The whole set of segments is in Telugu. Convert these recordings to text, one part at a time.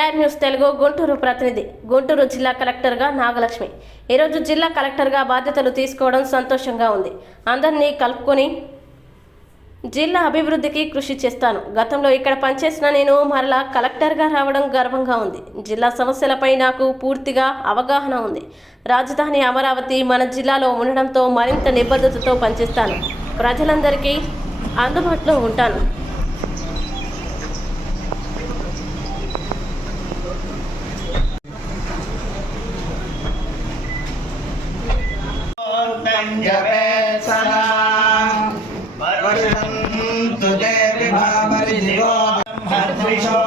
ఏఆర్ న్యూస్ తెలుగు గుంటూరు ప్రతినిధి. గుంటూరు జిల్లా కలెక్టర్గా నాగలక్ష్మి. ఈరోజు జిల్లా కలెక్టర్గా బాధ్యతలు తీసుకోవడం సంతోషంగా ఉంది. అందరినీ కలుపుకొని జిల్లా అభివృద్ధికి కృషి చేస్తాను. గతంలో ఇక్కడ పనిచేసిన నేను మరలా కలెక్టర్గా రావడం గర్వంగా ఉంది. జిల్లా సమస్యలపై నాకు పూర్తిగా అవగాహన ఉంది. రాజధాని అమరావతి మన జిల్లాలో ఉండడంతో మరింత నిబద్ధతతో పనిచేస్తాను. ప్రజలందరికీ అందుబాటులో ఉంటాను. जपेत् सदा वर्षन्तु ते विभावरिजिवो ब्रह्मद्विषो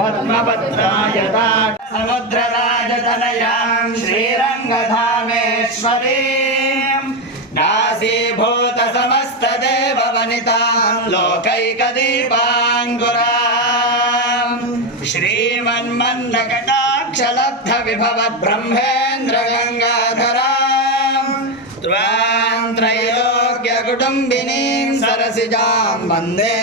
पद्मपत्रायता समुद्रराजतनयां श्रीरङ्गधामेश्वरीं दासीभूतसमस्तदेववनितां लोकैकदीपाङ्कुराम् श्रीमन्मन्दकटाक्षलब्धविभवद्ब्रह्मेन्द्रगङ्गाधराम् जगदम्बिनीं सरसिजां वंदे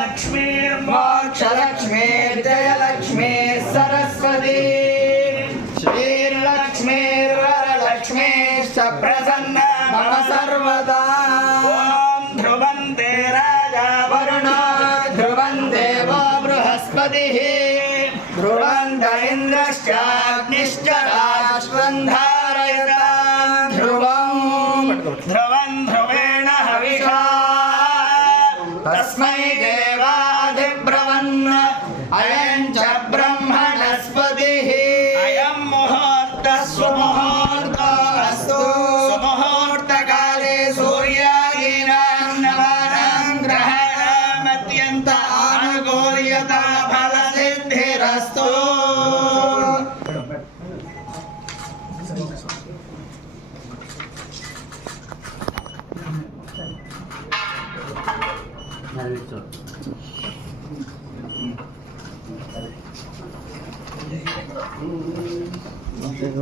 लक्ष्मी मोक्षलक्ष्मी जयलक्ष्मी सरस्वती। श्रीलक्ष्मीर्वरलक्ष्मीश्च प्रसन्न मम सर्वदा। ध्रुवन्ते राजा वरुणा। ध्रुवं देव बृहस्पतिः। ध्रुवन्त इन्द्रश्चाग्निश्च राष्ट्रन्धारयता ध्रुवा ధ్రువం ధ్రువేణ హవిషా తస్మై దేవాదిబ్రవన్ అయం చ బ్రహ్మణస్పతి అయం ముహూర్త స్వముహూర్త 마영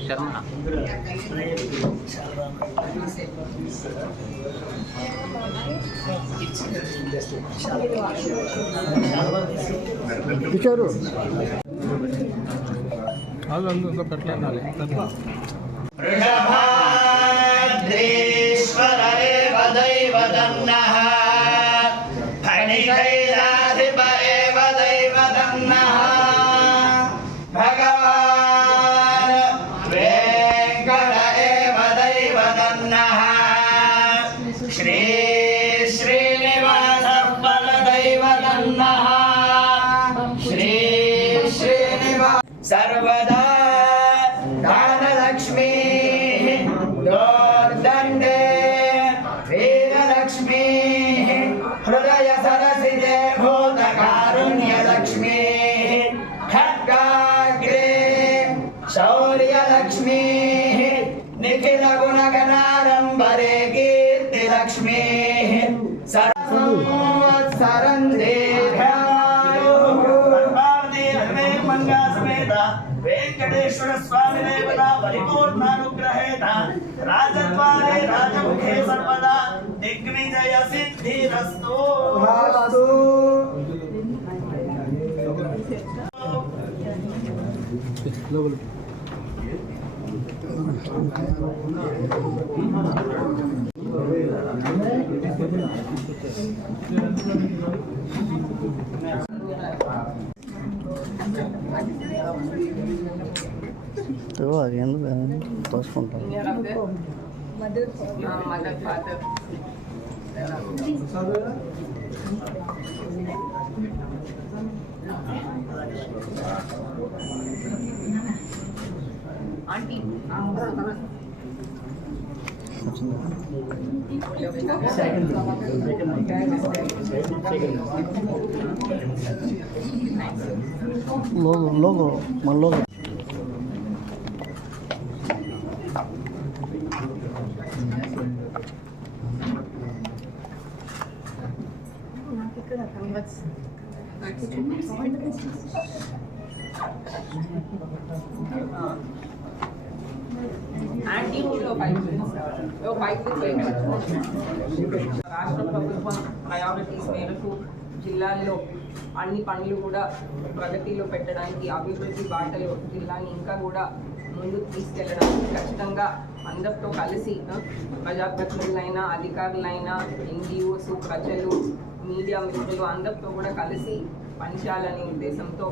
Şermana. టీచరు అదంతా పెట్టాలి दोर्दण्डे वेदलक्ष्मीः। हृदयसरसिते भूतकारुण्यलक्ष्मीः। खड्गाग्रे। शौर्यलक्ष्मीः। निखिलगुण। ब्रह्मानुग्रहेण राजद्वारे राजमुखे सर्वदा दिग्विजय सिद्धिरस्तु वास्तु Thank you. Mother father logo, logo, my logo. Anti bike రాష్ట్ర ప్రభుత్వం ప్రయారిటీస్ మేరకు జిల్లాల్లో అన్ని పనులు కూడా ప్రగతిలో పెట్టడానికి అభివృద్ధి బాటలో జిల్లాని ఇంకా కూడా ముందుకు తీసుకెళ్ళడానికి ఖచ్చితంగా అందరితో కలిసి ప్రజాప్రతినిధులైనా అధికారులైనా ఎన్జిఓస్ ప్రజలు మీడియా మిత్రులు అందరితో కూడా కలిసి పనిచేయాలనే ఉద్దేశంతో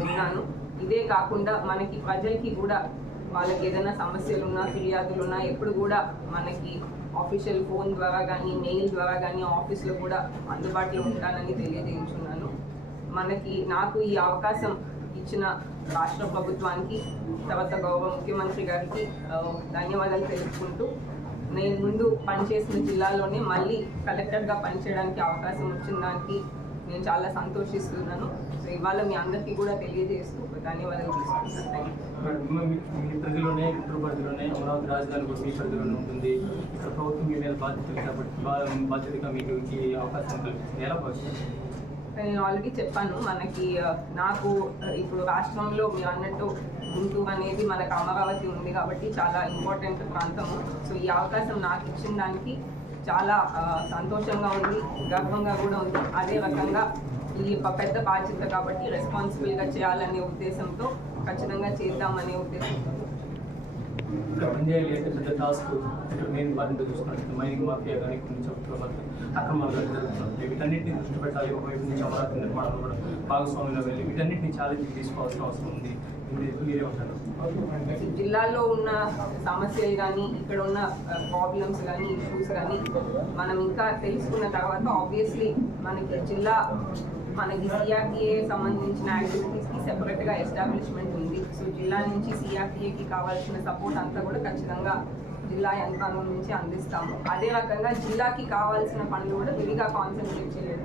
ఉన్నాను. ఇదే కాకుండా మనకి ప్రజలకి కూడా వాళ్ళకి ఏదైనా సమస్యలు ఉన్నా ఫిర్యాదులు ఉన్నా ఎప్పుడు కూడా మనకి ఆఫీషియల్ ఫోన్ ద్వారా కానీ మెయిల్ ద్వారా కానీ ఆఫీస్లో కూడా అందుబాటులో ఉంటానని తెలియజేయించున్నాను. మనకి నాకు ఈ అవకాశం ఇచ్చిన రాష్ట్ర ప్రభుత్వానికి తర్వాత గౌరవ ముఖ్యమంత్రి గారికి ధన్యవాదాలు తెలుపుకుంటూ నేను ముందు పనిచేసిన జిల్లాలోనే మళ్ళీ కలెక్టర్గా పనిచేయడానికి అవకాశం వచ్చిన దానికి నేను చాలా సంతోషిస్తున్నాను. సో ఇవాళ మీ అందరికీ కూడా తెలియజేస్తూ ధన్యవాదాలు తీసుకుంటున్నాను పరిధిలోనే అమరావతి రాజధాని కూడా మీ పరిధిలోనే ఉంటుంది. ఇక్కడ ప్రభుత్వం మీ మీద బాధ్యతలు కాబట్టి బా- బాధ్యతగా మీకు ఈ అవకాశం కల్పిస్తుంది. ఎలా భావిస్తారు నేను ఆల్రెడీ చెప్పాను మనకి నాకు ఇప్పుడు రాష్ట్రంలో మీరు అన్నట్టు గుంటూరు అనేది మనకు అమరావతి ఉంది కాబట్టి చాలా ఇంపార్టెంట్ ప్రాంతం సో ఈ అవకాశం నాకు ఇచ్చిన దానికి చాలా సంతోషంగా ఉంది గర్వంగా కూడా ఉంది. అదే రకంగా ఈ పెద్ద బాధ్యత కాబట్టి రెస్పాన్సిబుల్గా చేయాలనే ఉద్దేశంతో ఖచ్చితంగా చేద్దామనే ఉద్దేశంతో. ఇక్కడ పెద్ద టాస్క్ ఇక్కడ బాధ్యత చూసుకున్నట్టు మైనింగ్ మాఫియా కానీ కొన్ని చోట్ల అక్రమాలు కానీ జరుగుతున్నాయి. దృష్టి పెట్టాలి. ఒకవైపు నుంచి అమరావతి నిర్మాణంలో కూడా భాగస్వామ్యంలో వెళ్ళి వీటన్నింటినీ ఛాలెంజ్ తీసుకోవాల్సిన అవసరం ఉంది. జిల్లాలో ఉన్న సమస్యలు కానీ ఇక్కడ ఉన్న ప్రాబ్లమ్స్ కానీ ఇష్యూస్ కానీ మనం ఇంకా తెలుసుకున్న తర్వాత ఆబ్వియస్లీ మనకి జిల్లా మనకి సిఆర్టీఏ సంబంధించిన యాక్టివిటీస్కి సెపరేట్గా ఎస్టాబ్లిష్మెంట్ ఉంది. సో జిల్లా నుంచి సిఆర్టీఏకి కావాల్సిన సపోర్ట్ అంతా కూడా ఖచ్చితంగా జిల్లా యంత్రాంగం నుంచి అందిస్తాము. అదే రకంగా జిల్లాకి కావాల్సిన పనులు కూడా విడిగా కాన్సన్ట్రేట్ చేసి